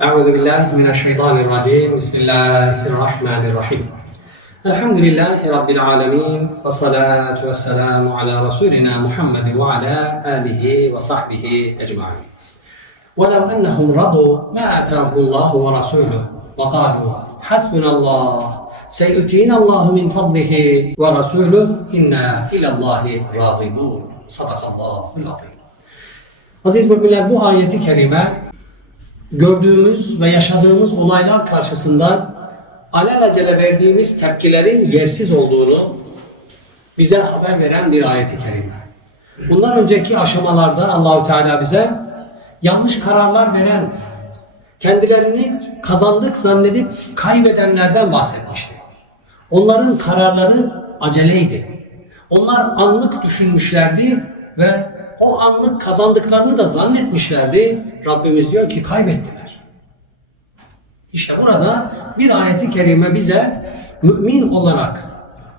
أعوذ بالله من الشيطان الرجيم. بسم الله الرحمن الرحيم. الحمد لله رب العالمين والصلاة والسلام على رسولنا محمد وعلى آله وصحبه أجمعين. ولو أنهم رضوا ما آتاهم الله ورسوله وقالوا حسبنا الله سيؤتينا الله من فضله ورسوله إنا إلى الله راغبون. صدق الله العظيم. Aziz müminler bu ayeti kerime gördüğümüz ve yaşadığımız olaylar karşısında alelacele verdiğimiz tepkilerin yersiz olduğunu bize haber veren bir ayeti kerime. Bundan önceki aşamalarda Allahü Teala bize yanlış kararlar veren, kendilerini kazandık zannedip kaybedenlerden bahsetmişti. Onların kararları aceleydi. Onlar anlık düşünmüşlerdi ve o anlık kazandıklarını da zannetmişlerdi. Rabbimiz diyor ki kaybettiler. İşte burada bir ayeti kerime bize mümin olarak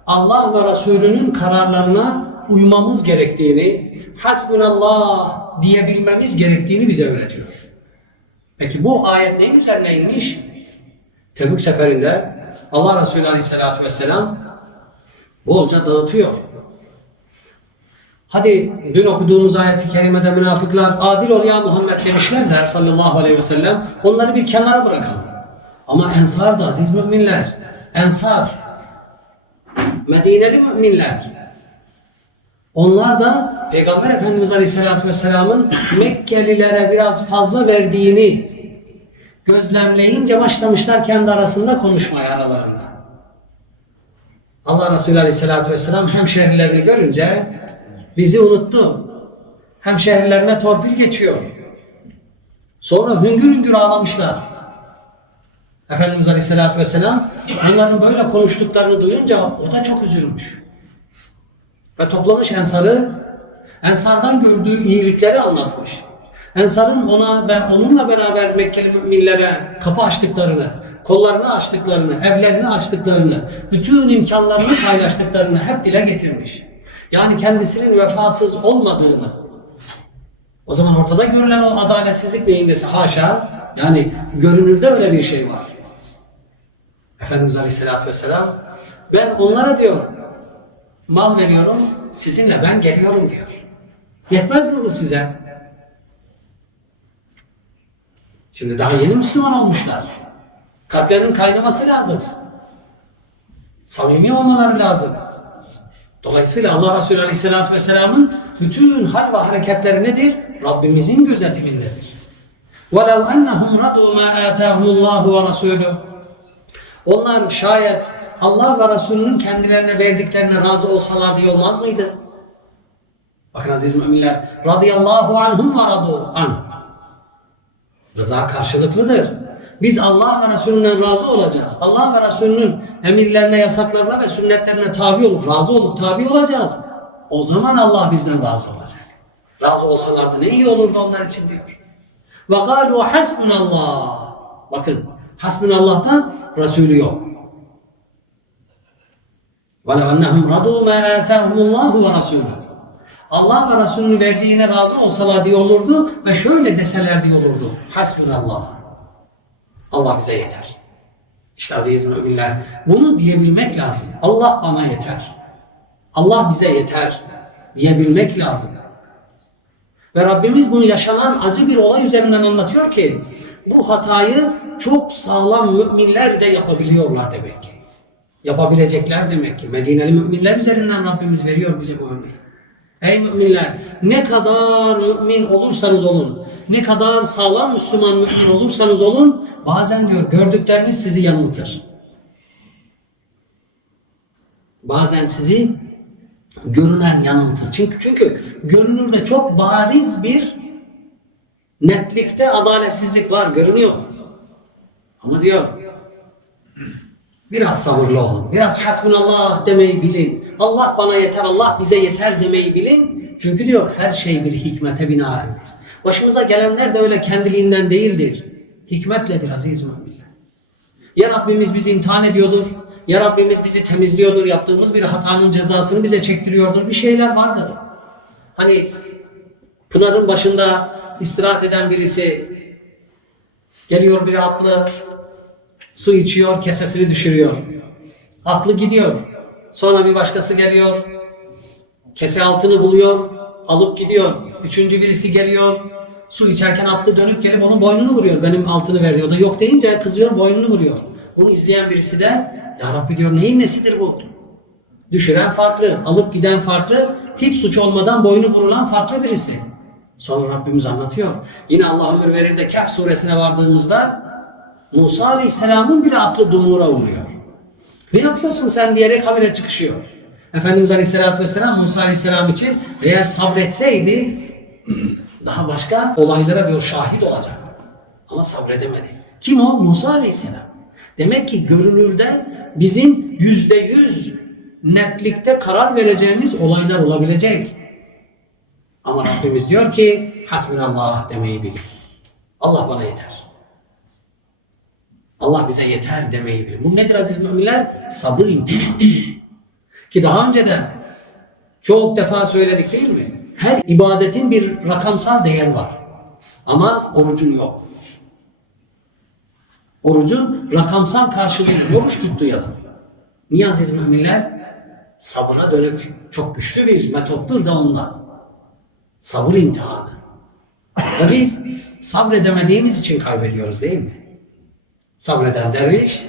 Allah ve Resulünün kararlarına uymamız gerektiğini, hasbunallah diyebilmemiz gerektiğini bize öğretiyor. Peki bu ayet neyin üzerine inmiş? Tebük seferinde Allah Resulü Aleyhisselatü Vesselam bolca dağıtıyor. Hadi dün okuduğumuz ayeti kerimede münafıklar adil ol ya Muhammed demişler de sallallahu aleyhi ve sellem onları bir kenara bırakalım. Ama ensar da aziz müminler, ensar, Medineli müminler, onlar da Peygamber Efendimiz Aleyhisselatü Vesselam'ın Mekkelilere biraz fazla verdiğini gözlemleyince başlamışlar kendi arasında konuşmaya aralarında. Allah Resulü Aleyhisselatü Vesselam hemşehrilerini görünce bizi unuttu. Hemşehrilerine torpil geçiyor. Sonra hüngür hüngür ağlamışlar. Efendimiz Aleyhisselatü Vesselam onların böyle konuştuklarını duyunca o da çok üzülmüş. Ve toplamış Ensar'ı, Ensar'dan gördüğü iyilikleri anlatmış. Ensar'ın ona ve onunla beraber Mekkeli müminlere kapı açtıklarını, kollarını açtıklarını, evlerini açtıklarını, bütün imkanlarını paylaştıklarını hep dile getirmiş. Yani kendisinin vefasız olmadığını. O zaman ortada görülen o adaletsizlik beyindesi haşa. Yani görünürde öyle bir şey var. Efendimiz Aleyhisselatü Vesselam ben onlara diyor mal veriyorum sizinle ben geliyorum diyor. Yetmez mi bu size? Şimdi daha yeni Müslüman olmuşlar. Kalplerinin kaynaması lazım. Samimi olmaları lazım. Dolayısıyla Allah Resulü Aleyhisselatü Vesselam'ın bütün hal ve hareketleri nedir? Rabbimizin gözetimindedir. وَلَوْ أَنَّهُمْ رَضُوا مَا آتَاهُمُ اللّٰهُ وَرَسُولُهُ Onlar şayet Allah ve Resulünün kendilerine verdiklerine razı olsalar diye olmaz mıydı? Bakın aziz müminler, radıyallahu anhum ve radu an. Rıza karşılıklıdır. Biz Allah ve Resulünden razı olacağız. Allah ve Resulünün emirlerine, yasaklarına ve sünnetlerine tabi olup, razı olup tabi olacağız. O zaman Allah bizden razı olacak. Razı olsalardı ne iyi olurdu onlar için diyor. Ve galu hasbunallah. Bakın hasbunallah'ta Resulü yok. وَلَوْ أَنَّهُمْ رَضُوا مَا آتَاهُمُ اللّٰهُ وَرَسُولُهُ Allah ve Resulünün verdiğine razı olsalar diye olurdu ve şöyle deseler diye olurdu. Hasbunallah. Allah bize yeter. İşte aziz müminler bunu diyebilmek lazım. Allah bana yeter. Allah bize yeter diyebilmek lazım. Ve Rabbimiz bunu yaşanan acı bir olay üzerinden anlatıyor ki bu hatayı çok sağlam müminler de yapabiliyorlar demek ki. Yapabilecekler demek ki. Medineli müminler üzerinden Rabbimiz veriyor bize bu örneği. Ey müminler ne kadar mümin olursanız olun, ne kadar sağlam Müslüman mümin olursanız olun bazen diyor gördükleriniz sizi yanıltır. Bazen sizi görünen yanıltır. Çünkü çünkü görünürde çok bariz bir netlikte adaletsizlik var görünüyor. Ama diyor biraz sabırlı olun. Biraz hasbunallah demeyi bilin. Allah bana yeter, Allah bize yeter demeyi bilin. Çünkü diyor her şey bir hikmete binaendir. Başımıza gelenler de öyle kendiliğinden değildir. Hikmetledir aziz müminler. Ya Rabbimiz bizi imtihan ediyordur. Ya Rabbimiz bizi temizliyordur. Yaptığımız bir hatanın cezasını bize çektiriyordur. Bir şeyler vardır. Hani Pınar'ın başında istirahat eden birisi Geliyor biri atlı su içiyor, kesesini düşürüyor. Atlı gidiyor. Sonra bir başkası geliyor. Kese altını buluyor, alıp gidiyor. Üçüncü birisi geliyor. Su içerken atlı dönüp gelip onun boynunu vuruyor. Benim altını ver diyor. O da yok deyince kızıyor boynunu vuruyor. Bunu izleyen birisi de ya Rabbi diyor neyin nesidir bu? Düşüren farklı, alıp giden farklı, hiç suç olmadan boynu vurulan farklı birisi. Sonra Rabbimiz anlatıyor. Yine Allah ömür verir de Kehf suresine vardığımızda Musa Aleyhisselam'ın bile aklı dumura uğruyor. Ne yapıyorsun sen diyerek habire çıkışıyor. Efendimiz Aleyhisselatü Vesselam Musa Aleyhisselam için eğer sabretseydi daha başka olaylara diyor şahit olacaktı. Ama sabredemedi. Kim o? Musa Aleyhisselam. Demek ki görünürde bizim yüzde yüz netlikte karar vereceğimiz olaylar olabilecek. Ama Rabbimiz diyor ki hasbunallah demeyi bilin. Allah bana yeter. Allah bize yeter demeyi bilin. Bu nedir aziz müminler? Sabır imtihanı. Ki daha önce de çok defa söyledik değil mi? Her ibadetin bir rakamsal değeri var. Ama orucun yok. Orucun rakamsal karşılığı oruç tuttu yazın. Niye aziz müminler? Sabıra dönük çok güçlü bir metottur da ondan. Sabır imtihanı. Ve biz sabredemediğimiz için kaybediyoruz değil mi? Sabreden derviş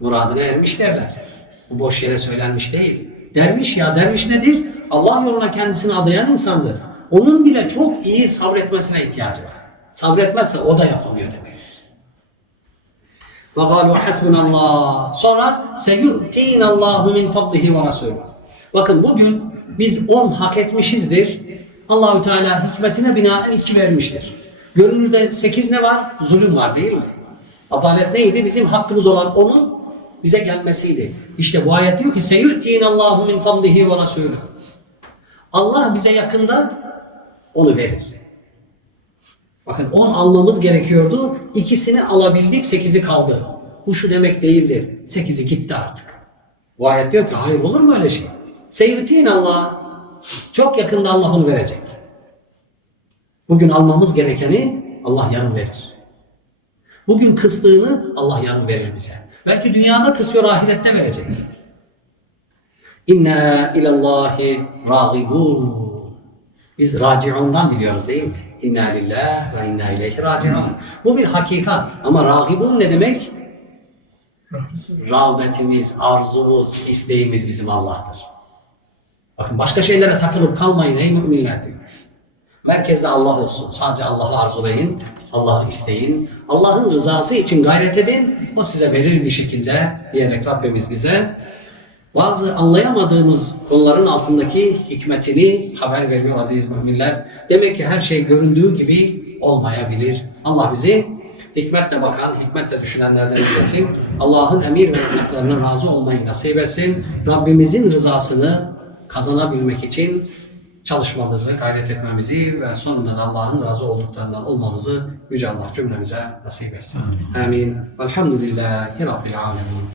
muradına ermiş derler. Bu boş yere söylenmiş değil. Derviş ya derviş nedir? Allah yoluna kendisini adayan insandır. Onun bile çok iyi sabretmesine ihtiyacı var. Sabretmezse o da yapamıyor demek. Ve galu hasbunallah. Sonra seyu'tinallahu min fadlihi ve rasulü. Bakın bugün biz 10 hak etmişizdir. Allahü Teala hikmetine binaen 2 vermiştir. Görünürde 8 ne var? Zulüm var değil mi? Adalet neydi? Bizim hakkımız olan onun bize gelmesiydi. İşte bu ayet diyor ki seyu'tinallahu min fadlihi ve rasulü. Allah bize yakında onu verir. Bakın 10 almamız gerekiyordu. İkisini alabildik, 8'i kaldı. Bu şu demek değildir. 8'i gitti artık. Bu ayet diyor ki hayır olur mu öyle şey? Seyyitin Allah. Çok yakında Allah onu verecek. Bugün almamız gerekeni Allah yarın verir. Bugün kıstığını Allah yarın verir bize. Belki dünyada kısıyor, ahirette verecek. İnna ilallahi ragibun. Biz raciundan biliyoruz değil mi? İnna lillah ve inna ileyhi raciun. Bu bir hakikat. Ama ragibun ne demek? Rağbetimiz, arzumuz, isteğimiz bizim Allah'tır. Bakın başka şeylere takılıp kalmayın ey müminler diyor. Merkezde Allah olsun. Sadece Allah'ı arzulayın, Allah'ı isteyin. Allah'ın rızası için gayret edin. O size verir bir şekilde diyerek Rabbimiz bize bazı anlayamadığımız konuların altındaki hikmetini haber veriyor aziz müminler. Demek ki her şey göründüğü gibi olmayabilir. Allah bizi hikmetle bakan, hikmetle düşünenlerden eylesin. Allah'ın emir ve yasaklarına razı olmayı nasip etsin. Rabbimizin rızasını kazanabilmek için çalışmamızı, gayret etmemizi ve sonunda da Allah'ın razı olduklarından olmamızı Yüce Allah cümlemize nasip etsin. Amin. Velhamdülillahi Rabbil Alemin.